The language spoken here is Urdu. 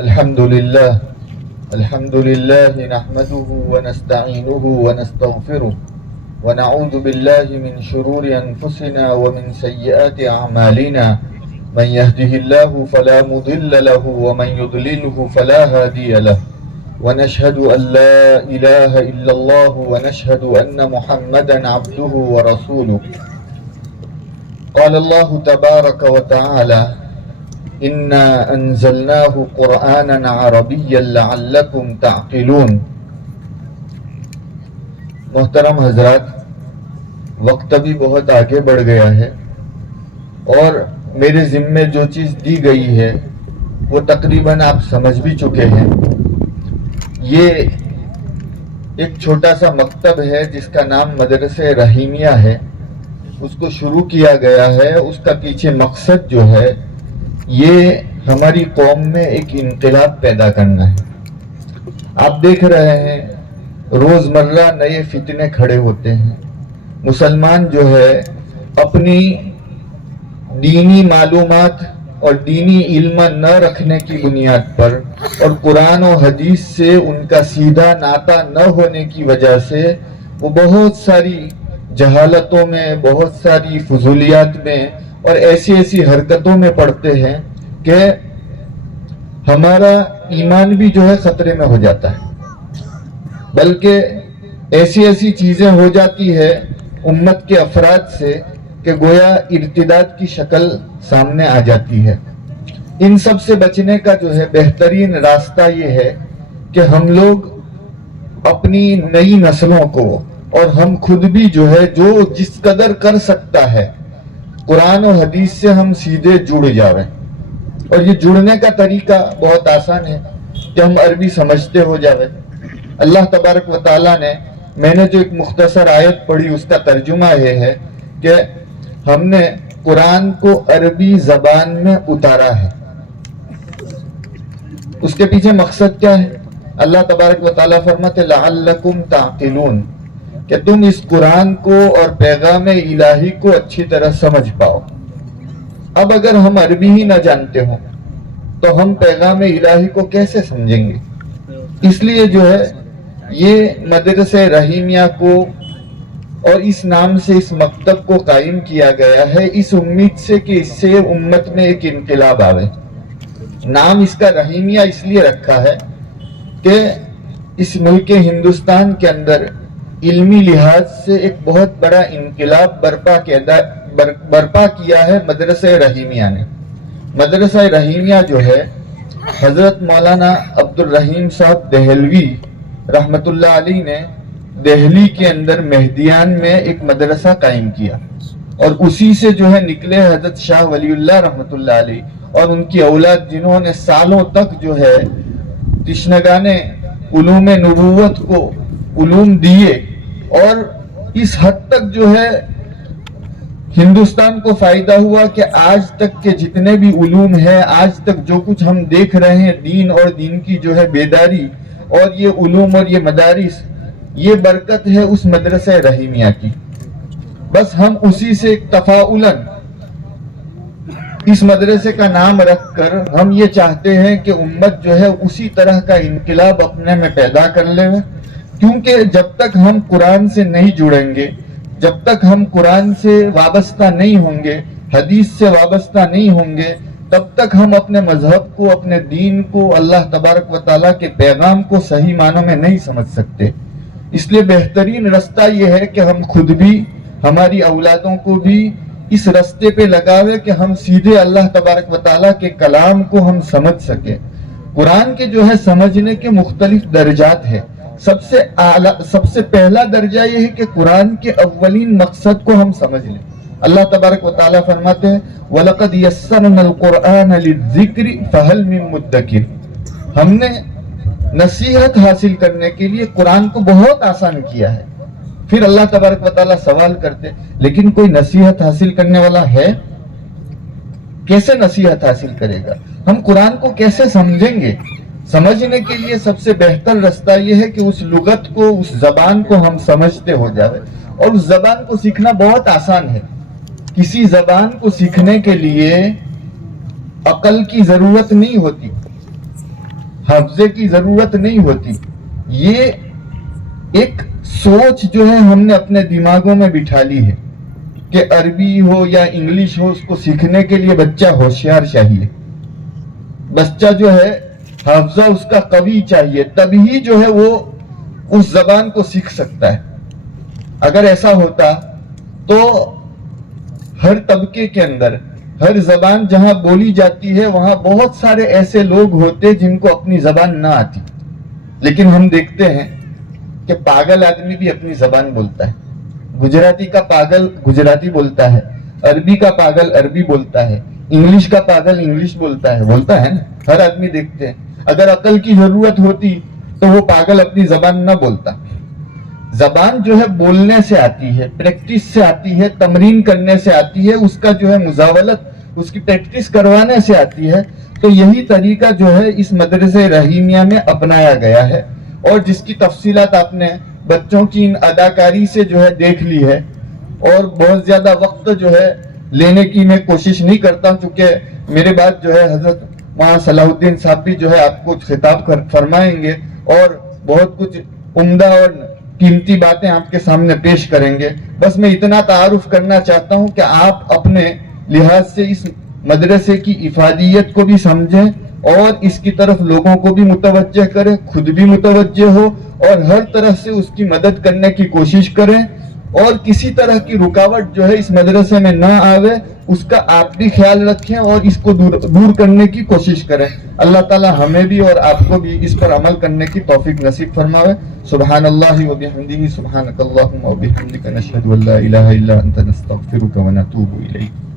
الحمد لله نحمده ونستعينه ونستغفره ونعوذ بالله من شرور أنفسنا ومن سيئات أعمالنا من يهده الله فلا مضل له ومن يضلله فلا هادي له ونشهد أن لا إله إلا الله ونشهد أن محمدا عبده ورسوله قال الله تبارك وتعالى إنا أنزلناه قرآنا عربيا لعلكم تعقلون. محترم حضرات، وقت ابھی بہت آگے بڑھ گیا ہے اور میرے ذمے جو چیز دی گئی ہے وہ تقریباً آپ سمجھ بھی چکے ہیں. یہ ایک چھوٹا سا مکتب ہے جس کا نام مدرسہ رحیمیہ ہے. اس کو شروع کیا گیا ہے. اس کا پیچھے مقصد جو ہے یہ ہماری قوم میں ایک انقلاب پیدا کرنا ہے. آپ دیکھ رہے ہیں روزمرہ نئے فتنے کھڑے ہوتے ہیں. مسلمان جو ہے اپنی دینی معلومات اور دینی علم نہ رکھنے کی بنیاد پر اور قرآن و حدیث سے ان کا سیدھا ناطہ نہ ہونے کی وجہ سے وہ بہت ساری جہالتوں میں، بہت ساری فضولیات میں اور ایسی حرکتوں میں پڑتے ہیں کہ ہمارا ایمان بھی جو ہے خطرے میں ہو جاتا ہے. بلکہ ایسی چیزیں ہو جاتی ہے امت کے افراد سے کہ گویا ارتداد کی شکل سامنے آ جاتی ہے. ان سب سے بچنے کا جو ہے بہترین راستہ یہ ہے کہ ہم لوگ اپنی نئی نسلوں کو اور ہم خود بھی جو ہے جو جس قدر کر سکتا ہے قرآن و حدیث سے ہم سیدھے جڑ جاویں. اور یہ جڑنے کا طریقہ بہت آسان ہے کہ ہم عربی سمجھتے ہو جاویں. اللہ تبارک و تعالیٰ نے، میں نے جو ایک مختصر آیت پڑھی اس کا ترجمہ یہ ہے کہ ہم نے قرآن کو عربی زبان میں اتارا ہے. اس کے پیچھے مقصد کیا ہے؟ اللہ تبارک و تعالیٰ فرماتے لعلکم تعقلون، کہ تم اس قرآن کو اور پیغام الہی کو اچھی طرح سمجھ پاؤ. اب اگر ہم عربی ہی نہ جانتے ہوں تو ہم پیغام الہی کو کیسے سمجھیں گے؟ اس لیے جو ہے یہ مدرسہ رحیمیہ کو اور اس نام سے اس مکتب کو قائم کیا گیا ہے اس امید سے کہ اس سے امت میں ایک انقلاب آوے. نام اس کا رحیمیہ اس لیے رکھا ہے کہ اس ملک ہندوستان کے اندر علمی لحاظ سے ایک بہت بڑا انقلاب برپا کیا ہے مدرسہ رحیمیہ نے. مدرسہ رحیمیہ جو ہے حضرت مولانا عبد الرحیم صاحب دہلوی رحمت اللہ علیہ نے دہلی کے اندر مہدیان میں ایک مدرسہ قائم کیا اور اسی سے جو ہے نکلے حضرت شاہ ولی اللہ رحمت اللہ علیہ اور ان کی اولاد جنہوں نے سالوں تک جو ہے تشنگان علوم نبوت کو علوم دیے اور اس حد تک جو ہے ہندوستان کو فائدہ ہوا کہ آج تک کے جتنے بھی علوم ہیں، آج تک جو کچھ ہم دیکھ رہے ہیں دین اور دین کی جو ہے بیداری اور یہ علوم اور یہ مدارس، یہ برکت ہے اس مدرسہ رحیمیہ کی. بس ہم اسی سے تفاعلاً اس مدرسے کا نام رکھ کر ہم یہ چاہتے ہیں کہ امت جو ہے اسی طرح کا انقلاب اپنے میں پیدا کر لے. کیونکہ جب تک ہم قرآن سے نہیں جڑیں گے، جب تک ہم قرآن سے وابستہ نہیں ہوں گے، حدیث سے وابستہ نہیں ہوں گے، تب تک ہم اپنے مذہب کو، اپنے دین کو، اللہ تبارک و تعالیٰ کے پیغام کو صحیح معنوں میں نہیں سمجھ سکتے. اس لیے بہترین راستہ یہ ہے کہ ہم خود بھی، ہماری اولادوں کو بھی اس رستے پہ لگاوے کہ ہم سیدھے اللہ تبارک و تعالیٰ کے کلام کو ہم سمجھ سکیں. قرآن کے جو ہے سمجھنے کے مختلف درجات ہیں. سب سے پہلا درجہ یہ ہے کہ قرآن کے اولین مقصد کو ہم سمجھ لیں. اللہ تبارک و تعالیٰ فرماتے ہیں وَلَقَدْ يَسَّرْنَا الْقُرْآنَ لِلذِّكْرِ فَهَلْ مِن مُدَّكِرٍ. ہم نے نصیحت حاصل کرنے کے لیے قرآن کو بہت آسان کیا ہے. پھر اللہ تبارک و تعالیٰ سوال کرتے لیکن کوئی نصیحت حاصل کرنے والا ہے؟ کیسے نصیحت حاصل کرے گا؟ ہم قرآن کو کیسے سمجھیں گے؟ سمجھنے کے لیے سب سے بہتر رستہ یہ ہے کہ اس لغت کو، اس زبان کو ہم سمجھتے ہو جائے. اور اس زبان کو سیکھنا بہت آسان ہے. کسی زبان کو سیکھنے کے لیے عقل کی ضرورت نہیں ہوتی، حفظے کی ضرورت نہیں ہوتی. یہ ایک سوچ جو ہے ہم نے اپنے دماغوں میں بٹھا لی ہے کہ عربی ہو یا انگلش ہو، اس کو سیکھنے کے لیے بچہ ہوشیار چاہیے. بچہ جو ہے حافظہ اس کا قوی چاہیے، تبھی جو ہے وہ اس زبان کو سیکھ سکتا ہے. اگر ایسا ہوتا تو ہر طبقے کے اندر، ہر زبان جہاں بولی جاتی ہے وہاں بہت سارے ایسے لوگ ہوتے جن کو اپنی زبان نہ آتی. لیکن ہم دیکھتے ہیں کہ پاگل آدمی بھی اپنی زبان بولتا ہے. گجراتی کا پاگل گجراتی بولتا ہے، عربی کا پاگل عربی بولتا ہے، انگلش کا پاگل انگلش بولتا ہے نا. ہر آدمی دیکھتے ہیں. اگر عقل کی ضرورت ہوتی تو وہ پاگل اپنی زبان نہ بولتا. زبان جو ہے بولنے سے آتی ہے، پریکٹس سے آتی ہے، تمرین کرنے سے آتی ہے، اس کا جو ہے مزاولت، اس کی پریکٹس کروانے سے آتی ہے. تو یہی طریقہ جو ہے اس مدرسہ رحیمیہ میں اپنایا گیا ہے، اور جس کی تفصیلات آپ نے بچوں کی ان اداکاری سے جو ہے دیکھ لی ہے. اور بہت زیادہ وقت جو ہے لینے کی میں کوشش نہیں کرتا، چونکہ میرے بعد جو ہے حضرت وہاں صلاح الدین صاحب بھی جو ہے آپ کو خطاب فرمائیں گے اور بہت کچھ عمدہ اور قیمتی باتیں آپ کے سامنے پیش کریں گے. بس میں اتنا تعارف کرنا چاہتا ہوں کہ آپ اپنے لحاظ سے اس مدرسے کی افادیت کو بھی سمجھیں اور اس کی طرف لوگوں کو بھی متوجہ کریں، خود بھی متوجہ ہو اور ہر طرح سے اس کی مدد کرنے کی کوشش کریں. اور کسی طرح کی رکاوٹ جو ہے اس مدرسے میں نہ آوے، اس کا آپ بھی خیال رکھیں اور اس کو دور کرنے کی کوشش کریں. اللہ تعالی ہمیں بھی اور آپ کو بھی اس پر عمل کرنے کی توفیق نصیب فرماوے. سبحان اللہ و بحمدہ، سبحانک اللہم و بحمدک، نشہد ان لا الہ الا انت، نستغفرک و نتوب الیک.